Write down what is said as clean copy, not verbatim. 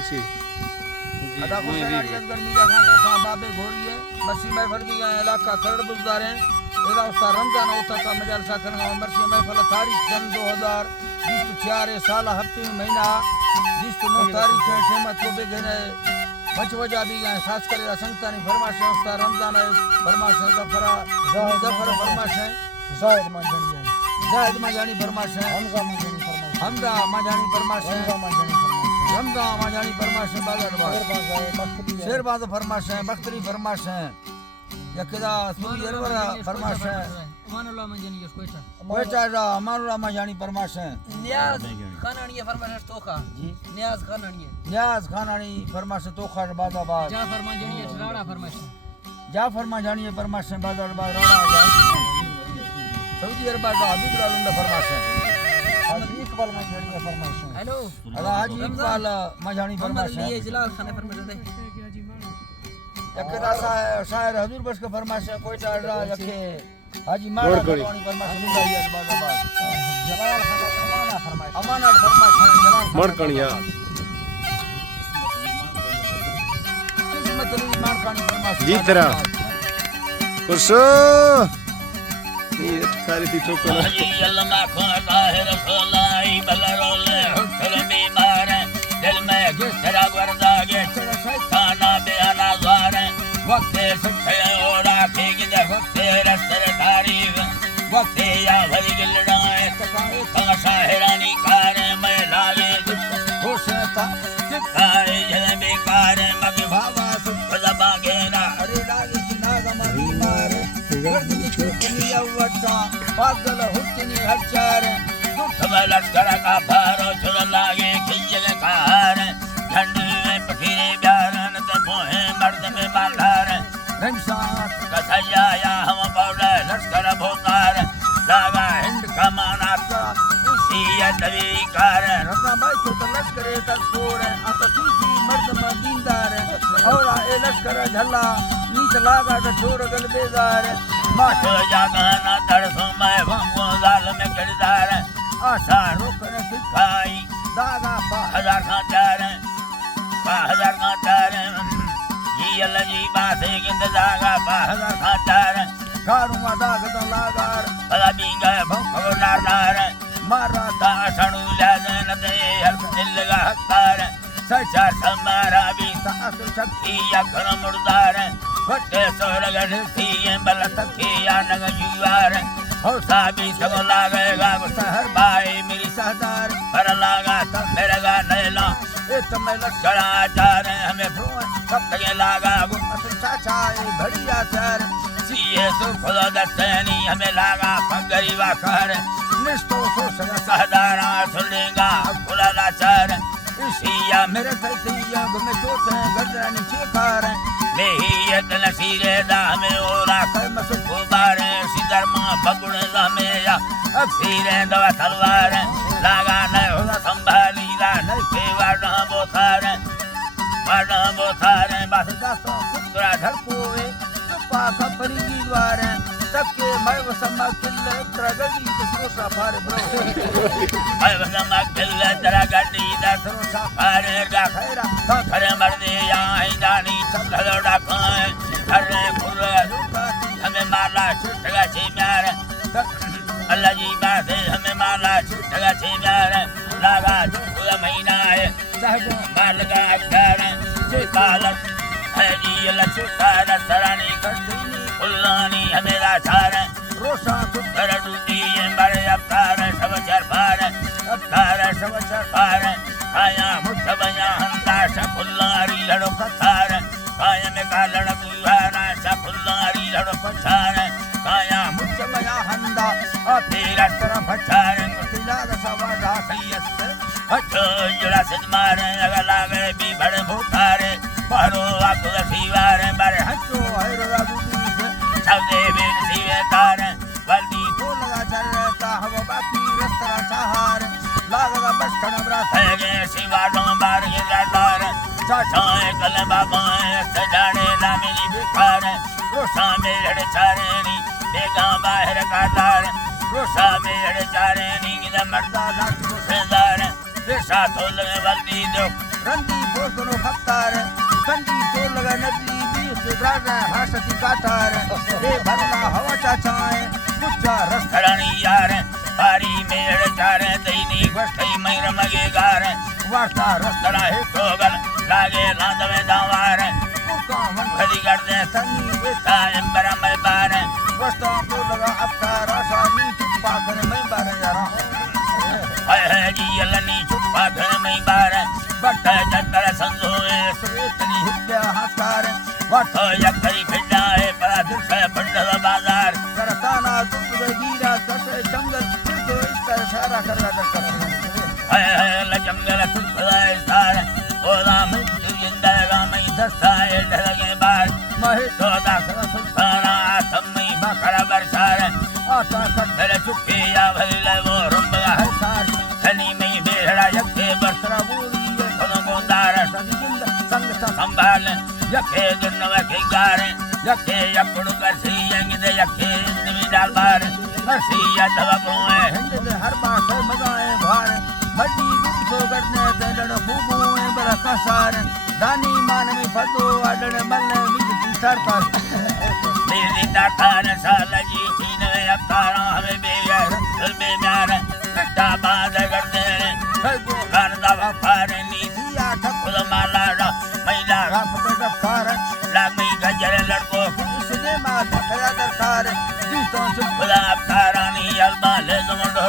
पीछे अदा को गर्मी का खां बाबे घोरिए मसी महफिल भी इलाका खरड़ बुजदार हैं एदा उस्ता रमजान उता का मजाल साखन मर्सी महफिल तारीख सन 2024 साल हफ्ते महीना 29 तारीख है ठेमत को बेगने बच वजा भी गए खास कर संगतानी फरमाश उस्ता रमजान है फरमाश जफरा जफर फरमाश है जाहिद माजानी फरमाश है हमजा माजानी फरमाश है रमजा माजानी फरमाश है बाजार शेरबाज फरमाश है बख्तरी फरमाश है यकदा सूरी अरवरा फरमाश है अमानुल्लाह माजानी कोयटा कोयटा अमानुल्लाह माजानी फरमाश है नियाज खानानी फरमाश तोखा जी नियाज खानानी फरमाश तोखा बाजाबाद जाफर माजानी राड़ा फरमाश जाफर माजानी फरमाश बाजाबाद राड़ा सऊदी अरब का हबीब लालुंडा फरमाश है हाजी इकबाल माजानी फरमाश है हेलो हाजी इकबाल माजानी फरमाश है ये जलाल खान फरमाश दे यकदा शायर हजूर बख्श का फरमाश है कोयटा रा यके हाजी माड़ा पानी फरमाश मुंदाई बाजाबाद जलाल खान अमाना फरमाश है जलाल मड़कणिया किस्मत अली मड़कणी फरमाश जीतरा कुर्सो ये खाली थी ठोकर हाजी अल्लाह को ताहिर सोलाई बलरोल हुस्न बीमार दिल में गिस्रा वरदा के खाना बेअना ज़ार वक्त सुखे और आखे के वक्त रसर तारीफ वक्त या भरी गिलड़ाए का शाहरानी कार मैं लागे होशता चिताए जल बेकार मगे भावा सुख दबा गेना अरे लागे की नागमा बीमार गर्द की छुटनी अवटा पागल हुटनी हचार सब लश्कर का फारो चुर लागे खिंचल कार ठंड में पखीरे प्यारन ते मोहे मर्द में बाधार रमसात कसैया या हम पौड़े लश्कर भोतार लागा हिंद कमाना का इसी तवीकार रत्ना भाई तो लश्कर का स्कोर है अत सूफी मर्द मदीनदार और ए लश्कर झल्ला नीच लागा तो छोर गल बेजार माथ जागाना तरसो मैं भंगो जाल में किरदार आशा रोकन सिखाई दागा पा हजार खाचार जी अल्लाह जी बात है कि दागा हजार खाचार कारुआ दाग तो लागार भला बींगा भंगो नार मारा ता सणु लाजन दे हर दिल लगा हकार सचा समारा भी सास शक्ति या घर मुर्दार फटे सोरगढ़ थी बल सखी या नग जुआर हौसा भी सब लागेगा शहर भाई मेरी सहदार पर लागा तब मेरे गा नैला ए तमे लश्कर चढ़ा चार हमें भ्रोण कब तक लागा असल चाचा ए बढ़िया सर सीए सो खुदा दस्तनी हमें लागा पगरी वाकर निष्ठो सो सगा सहदारा सुलेगा खुला लाचार इसिया मेरे सैया गुमे चोट है गजरानी चेकार मेहियत नसीरे दा में ओरा है मसुक बारे सिदर मां बगुण दा में या अफसीरे दवा तलवार लागा न होगा संभाली ला न के वाडा बोथार बस दासो कुतरा धरपोए चुपा का परिगी द्वार तके मैं वसमा किल्ले प्रगति तो सफार ब्रो मैं वसमा किल्ले तेरा गड्डी दा सफार दा खैरा खरे मर्दे आई दानी सब लड़ा खाए हरे खुरे हमें माला छुटगा छे प्यार अल्लाह जी बात है हमें माला छुटगा छे प्यार लागा जो महीना है सहजो माल का अक्षर जे पालक है जी अल्लाह छुटा सरानी करदीनी फुल्लानी हमें लाचार रोशा सुतर दूती बड़े अवतार सब चरपार आया मुठ बया हंदा सफुल्लारी लड़ो पथार काया में कालड़ गुहारा सफुल्लारी लड़ो पथार काया मुठ बया हंदा आ तेरा तरफ पथार तिला सवा रासयस्त अच्छो जड़ा सिद्मार अगर लागे भी बड़े भूखारे पहरो आकु दीवार बड़े हचो हैरो राबुदी छवदे बेन सीवे तार वल्दी तो लगा चल रहता हवा बाकी रस्तरा चाहार लागा बस कनबरा है शिवा डोंबार ये लार चाचाए कल बाबाए सजाने ना मेरी भिखार रोशा मेड़ चारेनी बेगा बाहर का तार रोशा मेड़ चारेनी गिदा मर्दा लाख सेदार रेशा थोल वल्दी दो रंदी फोकनो खप्तार कंडी तो लगा नदी बीस ब्राज हासती काटार ए भरला हवा चाचाए कुचा रस धरणी यार पारी मेड़ चार दैनी गोष्ठी मैर मगे गार वार्ता रस तरा है सोगल लागे लांद में दावार कुका मन खदी कर दे तनी ता एंबर में बार वस्ता तो लगा अपता रासा नी चुप्पा कर मैं बार यारा है जी यलनी चुप्पा घर में बार बट जतर संजोए इतनी हित्या हाथकार वाथो यकरी फिटा है बड़ा दिल से बंडल बाजार करताना तुझे हीरा कसे जंगल फिर तो इस तरह सारा कर रहा था है लजंगल सुखदाय सार ओला में जिंदगा में दस्ताए ढलगे बार महे तो दास सुल्ताना आसमी बखरा बरसार आता कथर चुके या भले वो रुंबला है सार धनी में बेहड़ा यके बरसरा बोली ये गोंदार सदी जिंद संग संभाल यके गिरनव के गार यके यकुड़ करसी यंगिदे यके इंदवी डाल बार हसी यदव बोए हिंद दे हर बार से मगाए भार मड्डी गुप्तो करने तेलड़ फूबुए बरा कसार दानी मान में फदो अडण मल मिलती सरकार मेरी दातार साल जी तीन अवतारा हमें बेगर दिल में प्यार बेटा बात करते सरगो कर दवा पार नीति दिया ठकुर खुद माला महिला राफत दफ्तार लाग में गजर लड़को इसने मां खया दरकार जीतो चुप खुदा अवतारा नी अलबा ले जमंडो